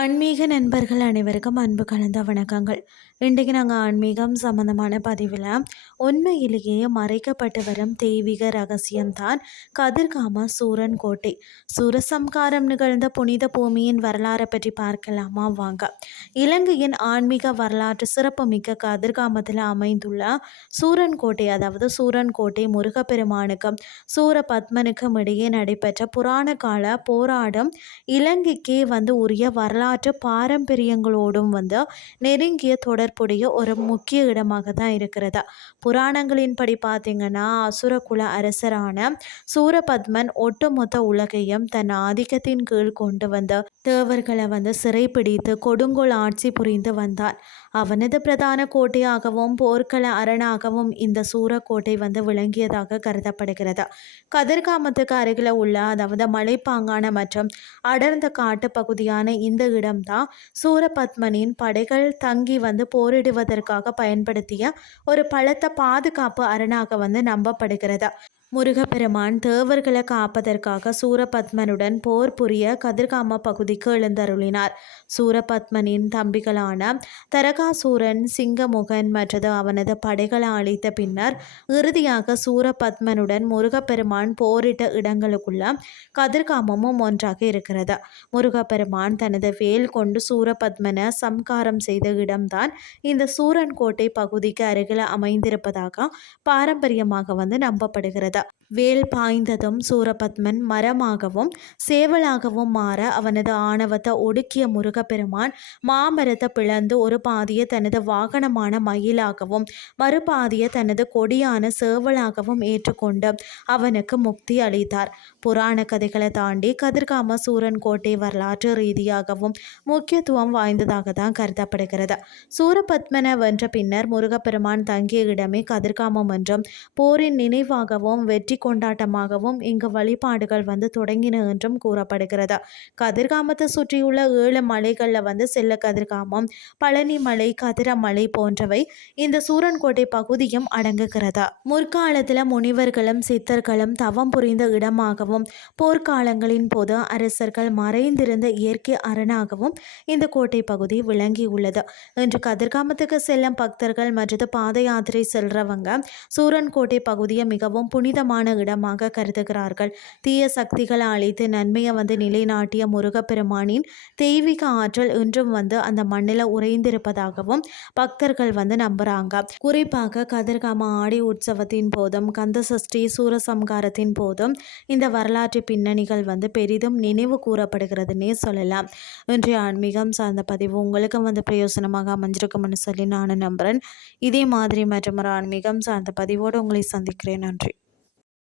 ஆன்மீக நண்பர்கள் அனைவருக்கும் அன்பு கலந்த வணக்கங்கள். இன்றைக்கு நாங்கள் ஆன்மீகம் சம்பந்தமான பதிவில் உண்மையிலேயே மறைக்கப்பட்டு வரும் தெய்வீக ரகசியம்தான் கதிர்காம சூரன் கோட்டை. சூரசம்காரம் நிகழ்ந்த புனித பூமியின் வரலாறை பற்றி பார்க்கலாமா வாங்க. இலங்கையின் ஆன்மீக வரலாற்று சிறப்புமிக்க கதிர்காமத்தில் அமைந்துள்ள சூரன் கோட்டை, அதாவது சூரன் கோட்டை முருகப்பெருமானுக்கும் சூரபத்மனுக்கும் இடையே நடைபெற்ற புராண கால போராடும் இலங்கைக்கே உரிய வரலாற்று பாரம்பரியங்களோடும் நெருங்கிய தொடர்புடைய ஒரு முக்கிய இடமாக தான் இருக்கிறது. புராணங்களின்படி பார்த்தீங்கன்னா, அசுரகுல அரசரான சூரபத்மன் ஒட்டுமொத்த உலகையும் தன் ஆதிக்கத்தின் கீழ் கொண்டு வந்த தேவர்களை சிறைப்பிடித்து கொடுங்கோல் ஆட்சி புரிந்து வந்தான். அவனது பிரதான கோட்டையாகவும் போர்க்கள அரணாகவும் இந்த சூரக்கோட்டை விளங்கியதாக கருதப்படுகிறது. கதிர்காமத்துக்கு அருகில் உள்ள, அதாவது மலைப்பாங்கான மற்றும் அடர்ந்த காட்டு பகுதியான இந்த இடம்தான் சூரபத்மனின் படைகள் தங்கி போரிடுவதற்காக பயன்படுத்திய ஒரு பலத்த பாதுகாப்பு அரணாக நம்பப்படுகிறது. முருகப்பெருமான் தேவர்களை காப்பதற்காக சூரபத்மனுடன் போர் புரிய கதிர்காம பகுதிக்கு எழுந்தருளினார். சூரபத்மனின் தம்பிகளான தரகாசூரன், சிங்கமுகன் மற்றது அவனது படைகளை அழித்த பின்னர் இறுதியாக சூரபத்மனுடன் முருகப்பெருமான் போரிட்ட இடங்களுக்குள்ள கதிர்காமமும் ஒன்றாக இருக்கிறது. முருகப்பெருமான் தனது வேல் கொண்டு சூரபத்மனை சம்காரம் செய்த இடம்தான் இந்த சூரன் கோட்டை பகுதிக்கு அருகில் அமைந்திருப்பதாக பாரம்பரியமாக நம்பப்படுகிறது. வேல் பாய்ந்ததும் சூரபத்மன் மரமாகவும் சேவலாகவும் மாற அவனது ஆணவத்தை ஒடுக்கிய முருகப்பெருமான் மாமரத்தை பிளந்து ஒரு பாதியை தனது வாகனமான மயிலாகவும் மறுபாதியை தனது கொடியான சேவலாகவும் ஏற்றுக்கொண்டு அவனுக்கு முக்தி அளித்தார். புராண கதைகளை தாண்டி கதிர்காம சூரன் கோட்டை வரலாற்று ரீதியாகவும் முக்கியத்துவம் வாய்ந்ததாக தான் கருதப்படுகிறது. சூரபத்மனை வென்ற பின்னர் முருகப்பெருமான் தங்கிய இடமே கதிர்காமம் என்றும் போரின் நினைவாகவும் வெற்றி கொண்டாட்டமாகவும் இங்கு வழிபாடுகள் தொடங்கின என்றும் கூறப்படுகிறது. கதிர்காமத்தை சுற்றியுள்ள 7 மலைகளில் செல்ல கதிர்காமம், பழனி மலை, கதிரமலை போன்றவை இந்த சூரன்கோட்டை பகுதியும் அடங்குகிறது. முற்காலத்தில் முனிவர்களும் சித்தர்களும் தவம் புரிந்த இடமாகவும் போர்க்காலங்களின் போது அரசர்கள் மறைந்திருந்த இயற்கை அரணாகவும் இந்த கோட்டை பகுதி விளங்கியுள்ளது. இன்று கதிர்காமத்துக்கு செல்லும் பக்தர்கள் மற்றும் பாத யாத்திரை செல்றவங்க சூரன்கோட்டை பகுதியை மிகவும் புனிதமான இடமாக கருதுகிறார்கள். தீய சக்திகளை அழித்து நன்மையை நிலைநாட்டிய முருகப்பெருமானின் தெய்வீக ஆற்றல் இன்றும் அந்த மண்ணில் உறைந்திருப்பதாகவும் பக்தர்கள் நம்புறாங்க. குறிப்பாக கதிர்காம ஆடி உற்சவத்தின் போதும் கந்த சஷ்டி சூரசம்காரத்தின் போதும் இந்த வரலாற்று பின்னணிகள் பெரிதும் நினைவு கூறப்படுகிறதுனே சொல்லலாம். இன்றைய ஆன்மீகம் சார்ந்த பதிவு உங்களுக்கு பிரயோசனமாக அமைஞ்சிருக்கும்னு சொல்லி நான் நம்புகிறேன். இதே மாதிரி மற்றும் ஒரு ஆன்மீகம் சார்ந்த பதிவோடு உங்களை சந்திக்கிறேன். நன்றி.